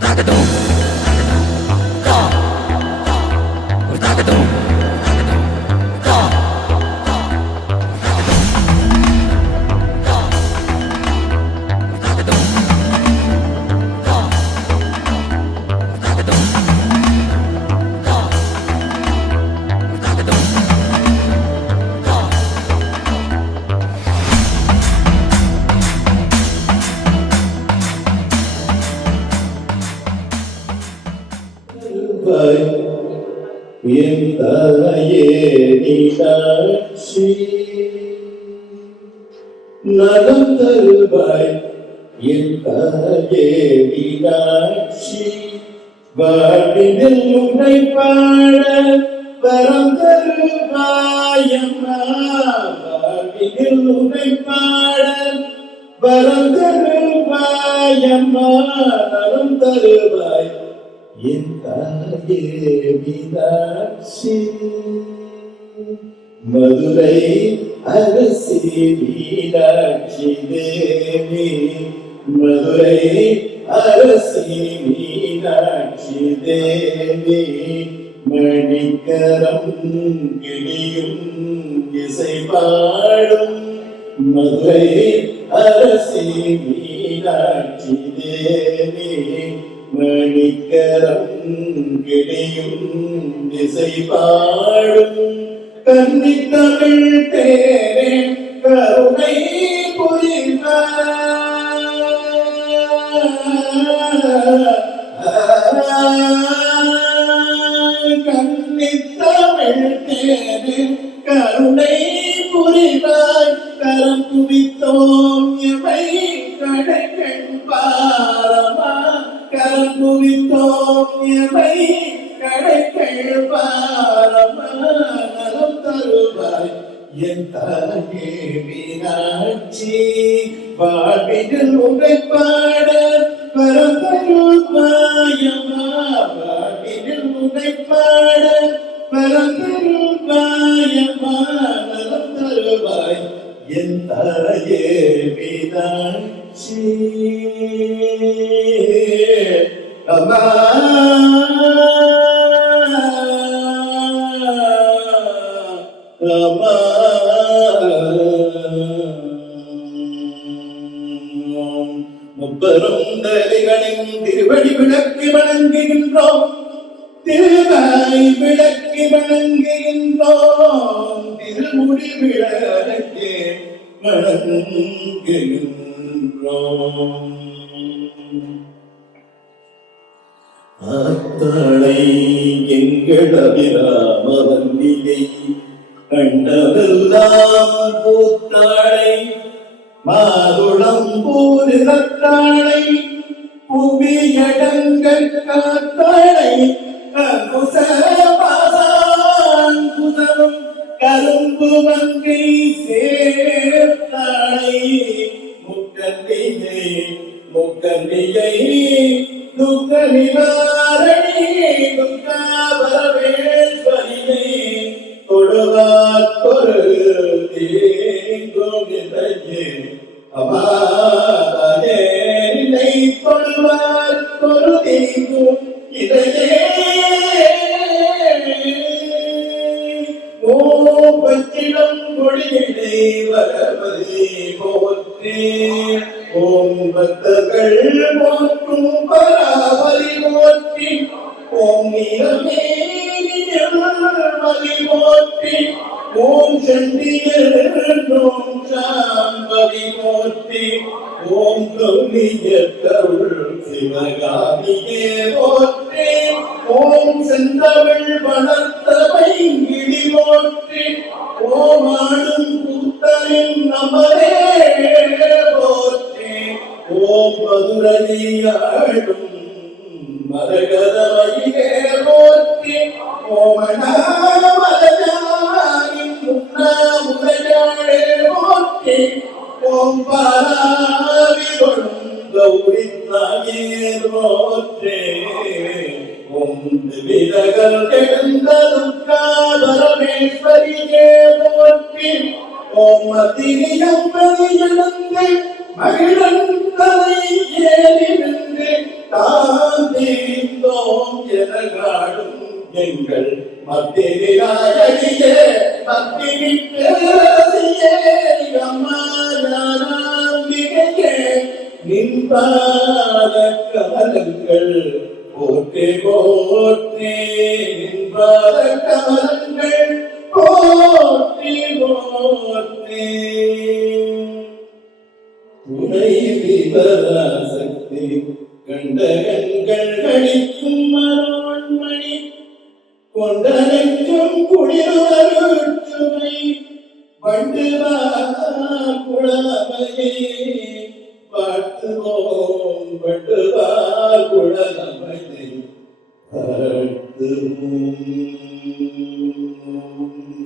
Dum, தருவாய் என் தாயே நீதாட்சி நலம் தருவாய் என் தாயே நீதாட்சி வாழ்வினில் உன்னை பாட வரம் தருவாயம்மா வாழ்வினில் உன்னை பாட வரம் தருவாயம்மா நலம் தருவாய் மதுரை அரசி மீனாட்சி தேவி. மதுரை அரசி மீனாட்சி தேவி. மணிக்கரம் கிளியும் இசை பாடும் மதுரை அரசி மீனாட்சி தேவி. மணிக்கரம் கிளியும் திசை பாடும் கன்னித்தமிழ் தேரே கருணை புரிவார் பெருந்தலிகளின் திருவடி விளக்கு வணங்குகின்றோம். திருவாய் விளக்கு வணங்குகின்றோம். திருமுடி விளக்கு வணங்குகின்றோம். ஆத்தாளை எங்கள் அபிராம வந்தியை கண்டதெல்லாம் பூத்தாளை மாதுளம் பூரிதத்தாளை புவியடங்க காத்தாளை அங்குசபாசான் கரும்பு மங்கை சேர்த்தாழை முக்கந்தியை முக்கந்தியை துக்க நிவாரணியை ஓம் மரகதமையே போற்றி ஓமனாமலஜாயின் முன்னாமுலையாளே போற்றி ஓம் பாராவிகளும் கௌரி தாயே போற்றே. ஓம் விரகல் எழுந்த துர்காபரமேஸ்வரியே போற்றி. ஓம் அதிரியம்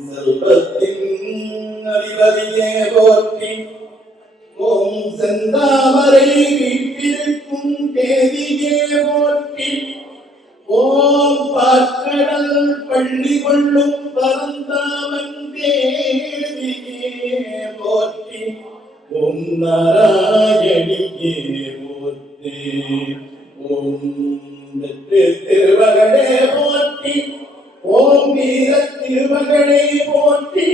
செல்வத்தின் அதிபதியே போற்றி ஓம் செந்தாமரை வீட்டிற்கும் தேதியே போற்றி ஓம் பாக்கடல் பள்ளி கொள்ளும் பரந்தாமன் தேதியே போற்றி ஓம் நாராயணியே போற்றி ஓம் வெற்றி திருமகளே போற்றி. ஓம் வீர திருமகளே போற்றி.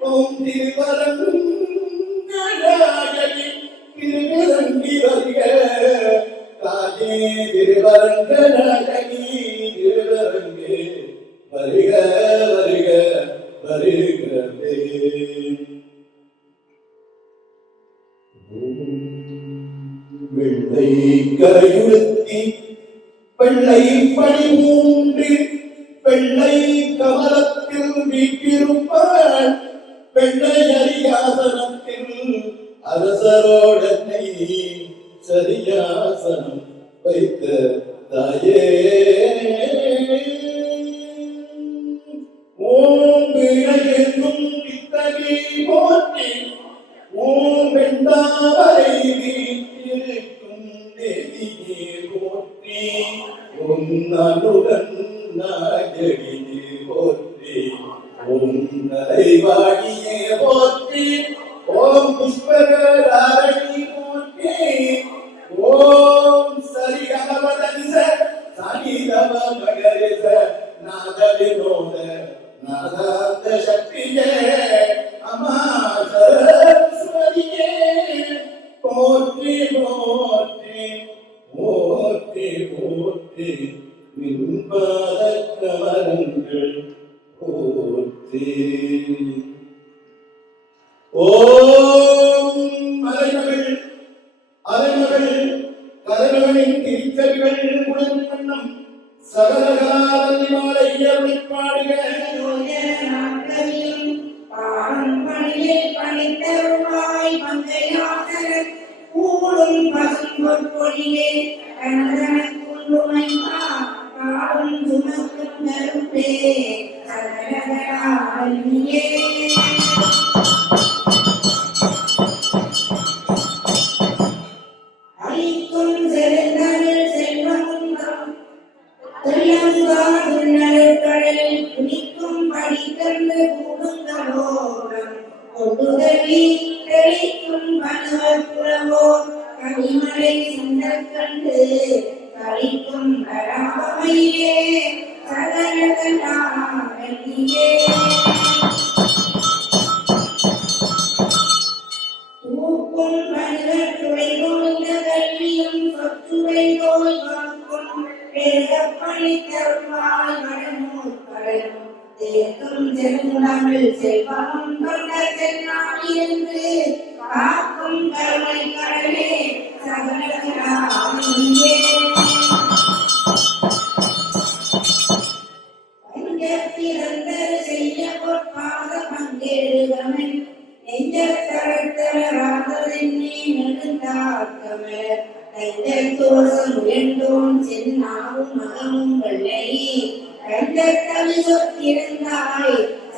ஓம் திருவரங்கி திருவிரங்கி வருக. தாயே திருவரங்கநாயகி திருவரங்கே வருக வருக வருகிறதே. வெள்ளை கரையுடுத்தி வெள்ளை பணி மூன்று வெள்ளை கமலத்தில் வீட்டிருப்பாள். வெள்ளை அரியாசனத்தில் அரசரோடனை சரியாசனம் வைத்த தாயே. நாத வினோத சக்தியே அம்மா சரஸ்வதியே போற்றி போற்றி போற்றி போற்றி நின்பாத கமலங்கள் போற்றி ஓம் மலைமகள் அலைமகள் கலைமகளின் திருச்செல்கள் உடன் வண்ணம் சகலகலாவல்லி மாலை பாடுக. செருங்குடமிழ் செல்வமும் கொண்ட சென்னாயிருந்து காக்கும் கருணை கடலே சகலகலாவியே பஞ்சத்திறந்தர் செய்ய பொற்பாத பங்கேடுகமன் நெஞ்சத்தரத்தராததென்னே நெடுந்தாக்கமர் கைதல் தோசம் உயர்ந்தோன் சென்னாவும் மகமும் வெள்ளை கண்டத்தவி தமிழ் இருந்தாய்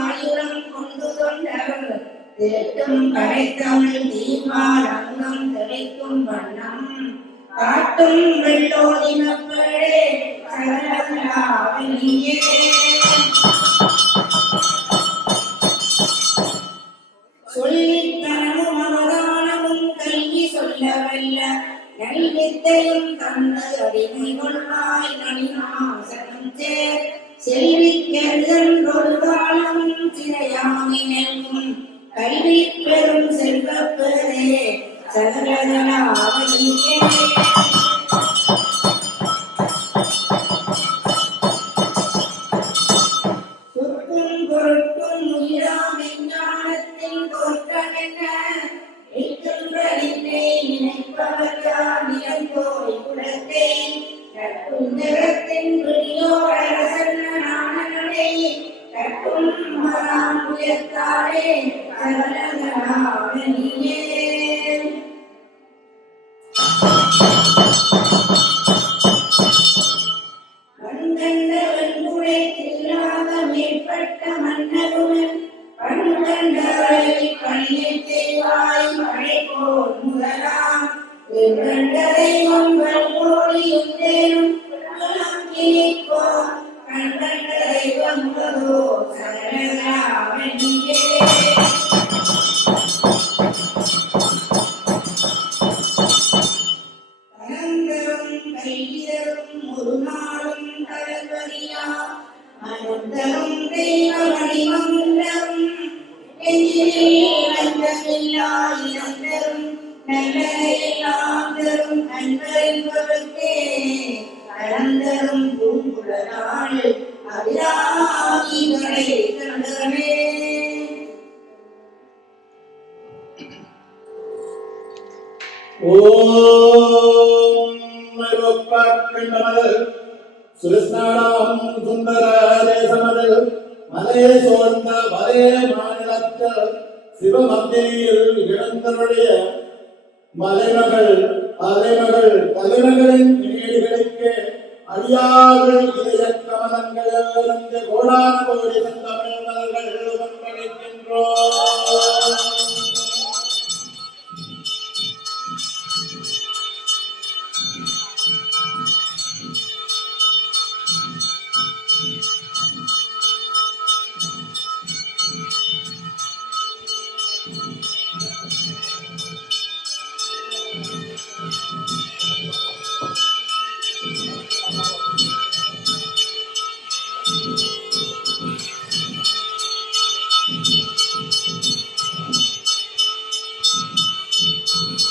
ஆயுதம் கொண்டு கொண்டவர் தேட்டும் கடைத்தமிழ் தீபால் அங்கம் தெளிக்கும் வண்ணம். காட்டும் வெள்ளோதினப்பழே சகலகலாவலியே சொல்லித்தனமும் அவதானமும் கல்வி சொல்லவல்ல. நல்வித்தையும் தந்து அடிமை கொள்வார் இனந்தரும் தரும் அன்பென்பவர்க்கே அனந்தரும் பூங்குழலாள் அபிராமிகளை கண்டனே ஓம் மருவப்பாட்பிண்டமது சுரஸ்நாடாம் சுந்தர தேசமது மலையை சோர்ந்த மாநிலத்தில் சிவமந்திரியில் இழந்தருடைய மலைமகள் அலைமகள் தலைமகளின் நீடுகளுக்கு அடியார்கள் இதய கமலங்கள் கோடான கோடி செந்தமிழ் மலர்கள் ஒன்றடைக்கின்றோம் Sim, sim.